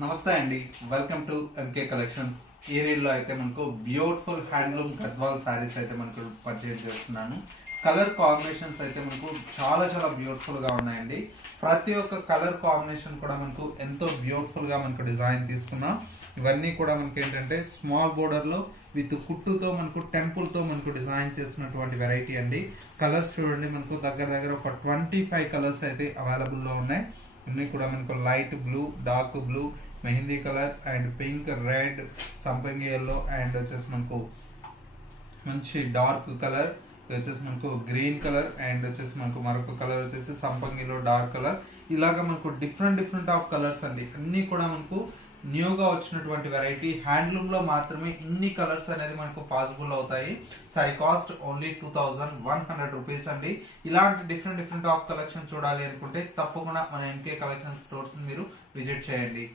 నమస్తే అండి, welcome to MK collections. ఈ రీల్లో అయితే మనకు బ్యూటిఫుల్ హ్యాండ్లూమ్ గద్వాల్ శారీస్ అయితే మనకు పర్చేజ్ చేస్తున్నాను. కలర్ కాంబినేషన్స్ అయితే మనకు చాలా చాలా బ్యూటిఫుల్ గా ఉన్నాయండి. ప్రతి ఒక్క కలర్ కాంబినేషన్ కూడా మనకు ఎంతో బ్యూటిఫుల్ గా మనకు డిజైన్ తీసుకున్నాం. ఇవన్నీ కూడా మనకి ఏంటంటే స్మాల్ బోర్డర్ లో విత్ కుట్టుతో మనకు టెంపుల్ తో మనకు డిజైన్ చేసినటువంటి వెరైటీ అండి. కలర్స్ చూడండి, మనకు దగ్గర దగ్గర ఒక 25 కలర్స్ అయితే అవైలబుల్ లో ఉన్నాయి. ఇన్ని కూడా మనకు light blue, dark blue, mehndi colour and pink, red, సంపంగి ఎల్లో అండ్ వచ్చేసి మనకు మంచి డార్క్ కలర్ వచ్చేసి మనకు గ్రీన్ కలర్ అండ్ వచ్చేసి మనకు మరొక కలర్ వచ్చేసి సంపంగిలో డార్క్ కలర్. ఇలాగా మనకు డిఫరెంట్ ఆఫ్ కలర్స్ అండి. అన్ని కూడా మనకు న్యూగా వచ్చినటువంటి వెరైటీ. హ్యాండ్లూమ్ లో మాత్రమే ఇన్ని కలర్స్ అనేది మనకు పాసిబుల్ అవుతాయి. సారీ కాస్ట్ ఓన్లీ 2100 రూపీస్ అండి. ఇలాంటి డిఫరెంట్ ఆఫ్ కలెక్షన్ చూడాలి అనుకుంటే తప్పకుండా మన ఎంకే కలెక్షన్ స్టోర్స్ మీరు విజిట్ చేయండి.